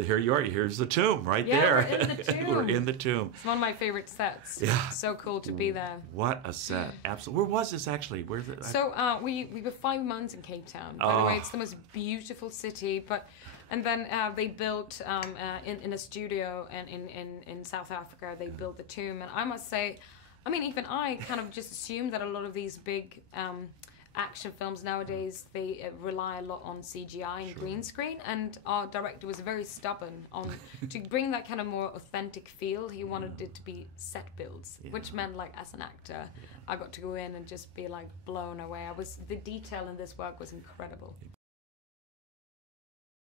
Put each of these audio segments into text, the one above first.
Here you are. Here's the tomb right Yeah, there. we're in the tomb. We're in the tomb. It's one of my favorite sets. Yeah. So cool to be there. What a set. Absolutely. Where was this actually? Where's it? So we were 5 months in Cape Town. By the way, it's the most beautiful city. And then they built in a studio in South Africa. They built the tomb, and I must say, I mean, even I kind of just assumed that a lot of these big action films nowadays, they rely a lot on CGI and green screen, and our director was very stubborn on to bring that kind of more authentic feel. He wanted it to be set builds, which meant, like, as an actor, I got to go in and just be like blown away. The detail in this work was incredible.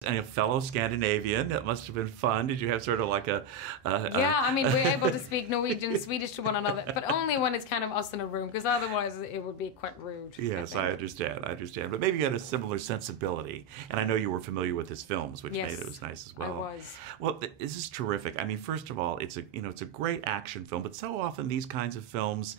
And a fellow Scandinavian, that must have been fun. Did you have sort of like yeah, I mean, we're able to speak Norwegian and Swedish to one another, but only when it's kind of us in a room, because otherwise it would be quite rude. Yes, I understand. But maybe you had a similar sensibility, and I know you were familiar with his films, which made it was nice as well. I was. Well, this is terrific. I mean, first of all, it's a great action film, but so often these kinds of films,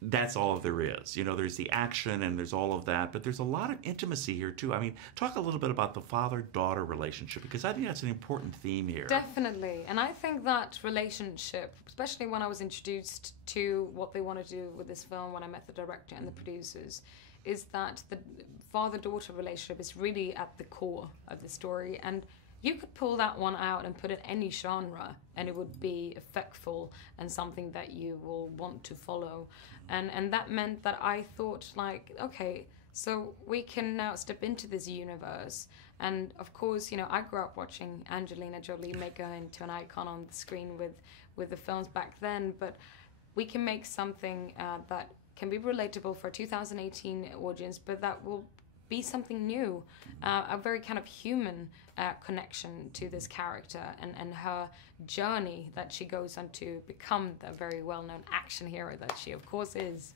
that's all there is. You know, there's the action and there's all of that, but there's a lot of intimacy here too. I mean, talk a little bit about the father-daughter relationship, because I think that's an important theme here. Definitely. And I think that relationship, especially when I was introduced to what they want to do with this film, when I met the director and the producers, is that the father-daughter relationship is really at the core of the story. And you could pull that one out and put it in any genre, and it would be effectful and something that you will want to follow. And that meant that I thought, like, okay, so we can now step into this universe. And of course, you know, I grew up watching Angelina Jolie make her into an icon on the screen with the films back then, but we can make something that can be relatable for a 2018 audience, but that will be something new, a very kind of human connection to this character and her journey that she goes on to become the very well-known action hero that she of course is.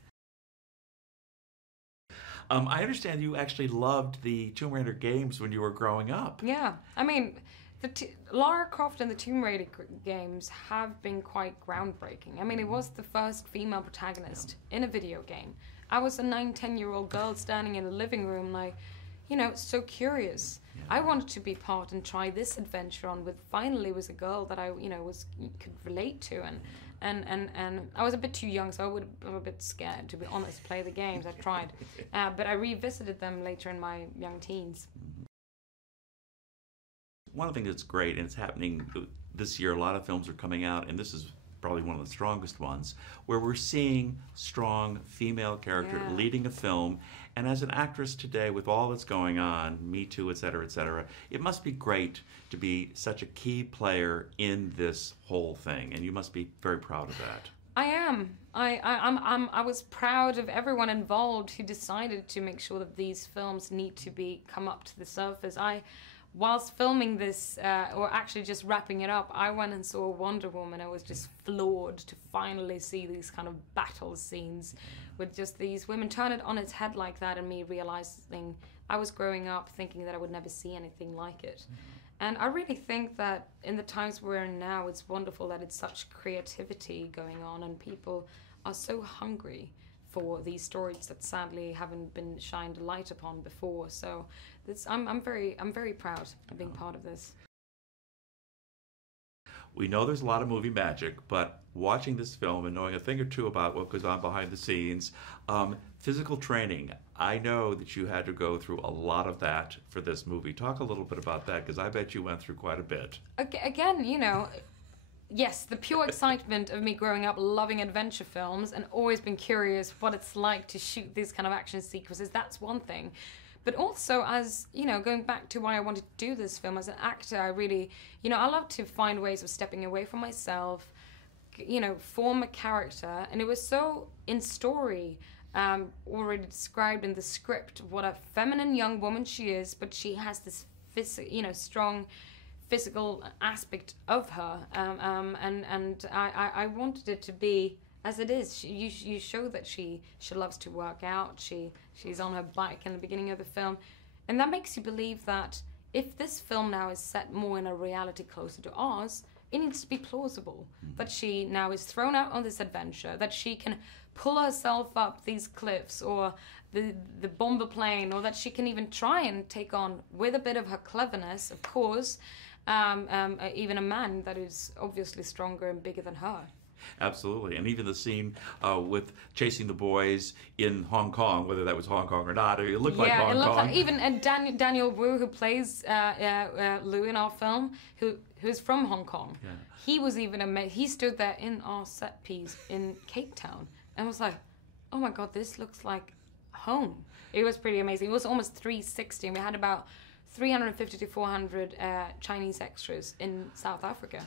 I understand you actually loved the Tomb Raider games when you were growing up. Yeah, I mean, Lara Croft and the Tomb Raider games have been quite groundbreaking. I mean, it was the first female protagonist in a video game. I was a 9-10-year-old girl standing in the living room, like, you know, so curious. I wanted to be part and try this adventure on with, finally, was a girl that I, you know, could relate to, and I was a bit too young, so I'm a bit scared, to be honest, to play the games. I tried, but I revisited them later in my young teens. One of the things that's great, and it's happening this year, a lot of films are coming out, and this is probably one of the strongest ones, where we're seeing strong female character leading a film. And as an actress today, with all that's going on, Me Too, et cetera, it must be great to be such a key player in this whole thing, and you must be very proud of that. I am. I was proud of everyone involved who decided to make sure that these films need to come up to the surface. Whilst filming this, or actually just wrapping it up, I went and saw Wonder Woman. I was just floored to finally see these kind of battle scenes with just these women turn it on its head like that, and me realizing I was growing up thinking that I would never see anything like it. And I really think that in the times we're in now, it's wonderful that it's such creativity going on and people are so hungry for these stories that sadly haven't been shined a light upon before. So I'm very proud of being part of this. We know there's a lot of movie magic, but watching this film and knowing a thing or two about what goes on behind the scenes, physical training, I know that you had to go through a lot of that for this movie. Talk a little bit about that, because I bet you went through quite a bit. Again, you know, yes, the pure excitement of me growing up loving adventure films and always been curious what it's like to shoot these kind of action sequences, that's one thing. But also, as, you know, going back to why I wanted to do this film, as an actor, I really, you know, I love to find ways of stepping away from myself, you know, form a character. And it was so in story, already described in the script, what a feminine young woman she is, but she has this, strong physical aspect of her. And I wanted it to be as it is. You show that she loves to work out. She's on her bike in the beginning of the film, and that makes you believe that if this film now is set more in a reality closer to ours, it needs to be plausible. That she now is thrown out on this adventure, that she can pull herself up these cliffs or the bomber plane, or that she can even try and take on, with a bit of her cleverness, of course, even a man that is obviously stronger and bigger than her. Absolutely. And even the scene with chasing the boys in Hong Kong, whether that was Hong Kong or not, it looked like Hong Kong. Like, even Daniel Wu, who plays Lou in our film, who's from Hong Kong, he was even amazed. He stood there in our set piece in Cape Town and was like, oh my God, this looks like home. It was pretty amazing. It was almost 360, and we had about 350 to 400 Chinese extras in South Africa.